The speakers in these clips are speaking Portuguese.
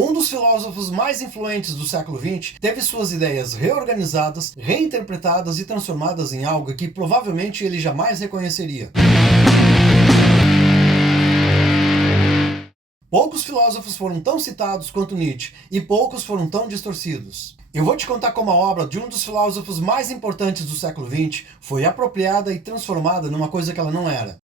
Um dos filósofos mais influentes do século XX teve suas ideias reorganizadas, reinterpretadas e transformadas em algo que provavelmente ele jamais reconheceria. Poucos filósofos foram tão citados quanto Nietzsche, e poucos foram tão distorcidos. Eu vou te contar como a obra de um dos filósofos mais importantes do século XX foi apropriada e transformada numa coisa que ela não era.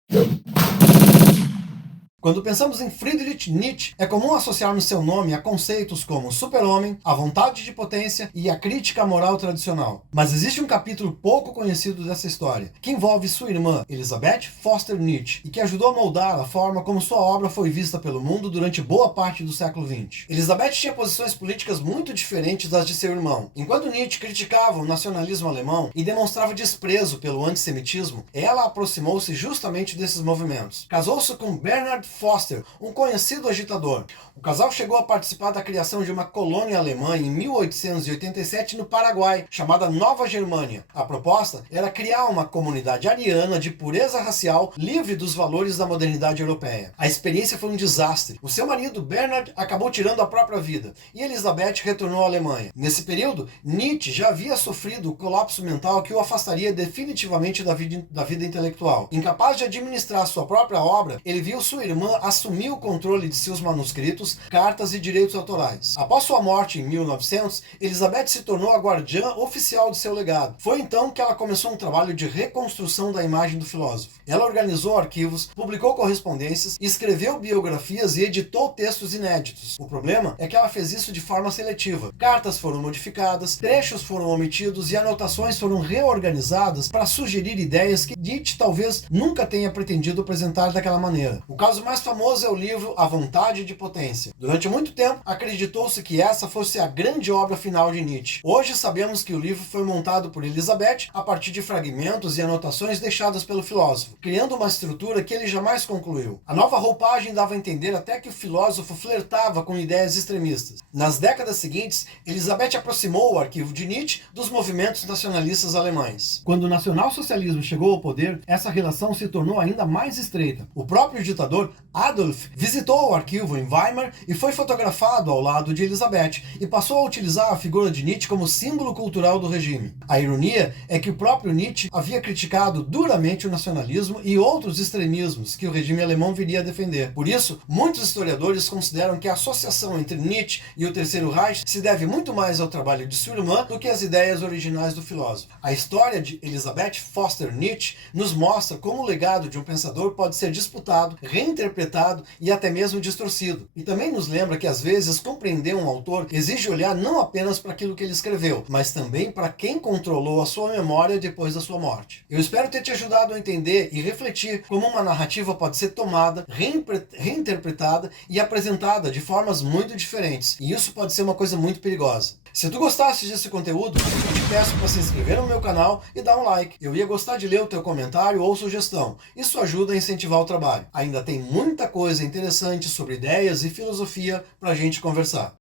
Quando pensamos em Friedrich Nietzsche, é comum associar no seu nome a conceitos como o super-homem, a vontade de potência e a crítica moral tradicional. Mas existe um capítulo pouco conhecido dessa história, que envolve sua irmã, Elisabeth Foster Nietzsche, e que ajudou a moldar a forma como sua obra foi vista pelo mundo durante boa parte do século XX. Elisabeth tinha posições políticas muito diferentes das de seu irmão. Enquanto Nietzsche criticava o nacionalismo alemão e demonstrava desprezo pelo antissemitismo, ela aproximou-se justamente desses movimentos. Casou-se com Bernhard Foster, um conhecido agitador. O casal chegou a participar da criação de uma colônia alemã em 1887 no Paraguai, chamada Nova Germânia. A proposta era criar uma comunidade ariana de pureza racial livre dos valores da modernidade europeia. A experiência foi um desastre. O seu marido, Bernhard, acabou tirando a própria vida e Elisabeth retornou à Alemanha. Nesse período, Nietzsche já havia sofrido o colapso mental que o afastaria definitivamente da vida intelectual. Incapaz de administrar sua própria obra, ele viu sua irmã assumir o controle de seus manuscritos, cartas e direitos autorais. Após sua morte em 1900, Elisabeth se tornou a guardiã oficial de seu legado. Foi então que ela começou um trabalho de reconstrução da imagem do filósofo. Ela organizou arquivos, publicou correspondências, escreveu biografias e editou textos inéditos. O problema é que ela fez isso de forma seletiva. Cartas foram modificadas, trechos foram omitidos e anotações foram reorganizadas para sugerir ideias que Nietzsche talvez nunca tenha pretendido apresentar daquela maneira. O caso mais famoso é o livro A Vontade de Potência. Durante muito tempo, acreditou-se que essa fosse a grande obra final de Nietzsche. Hoje sabemos que o livro foi montado por Elisabeth a partir de fragmentos e anotações deixadas pelo filósofo, criando uma estrutura que ele jamais concluiu. A nova roupagem dava a entender até que o filósofo flertava com ideias extremistas. Nas décadas seguintes, Elisabeth aproximou o arquivo de Nietzsche dos movimentos nacionalistas alemães. Quando o nacionalsocialismo chegou ao poder, essa relação se tornou ainda mais estreita. O próprio ditador Adolf visitou o arquivo em Weimar e foi fotografado ao lado de Elisabeth e passou a utilizar a figura de Nietzsche como símbolo cultural do regime. A ironia é que o próprio Nietzsche havia criticado duramente o nacionalismo e outros extremismos que o regime alemão viria a defender. Por isso, muitos historiadores consideram que a associação entre Nietzsche e o Terceiro Reich se deve muito mais ao trabalho de sua irmã do que às ideias originais do filósofo. A história de Elisabeth Foster Nietzsche nos mostra como o legado de um pensador pode ser disputado, reinterpretado e até mesmo distorcido. E também nos lembra que às vezes compreender um autor exige olhar não apenas para aquilo que ele escreveu, mas também para quem controlou a sua memória depois da sua morte. Eu espero ter te ajudado a entender e refletir como uma narrativa pode ser tomada, reinterpretada e apresentada de formas muito diferentes. E isso pode ser uma coisa muito perigosa. Se tu gostaste desse conteúdo, eu te peço para se inscrever no meu canal e dar um like. Eu ia gostar de ler o teu comentário ou sugestão. Isso ajuda a incentivar o trabalho. Ainda tem muita coisa interessante sobre ideias e filosofia para a gente conversar.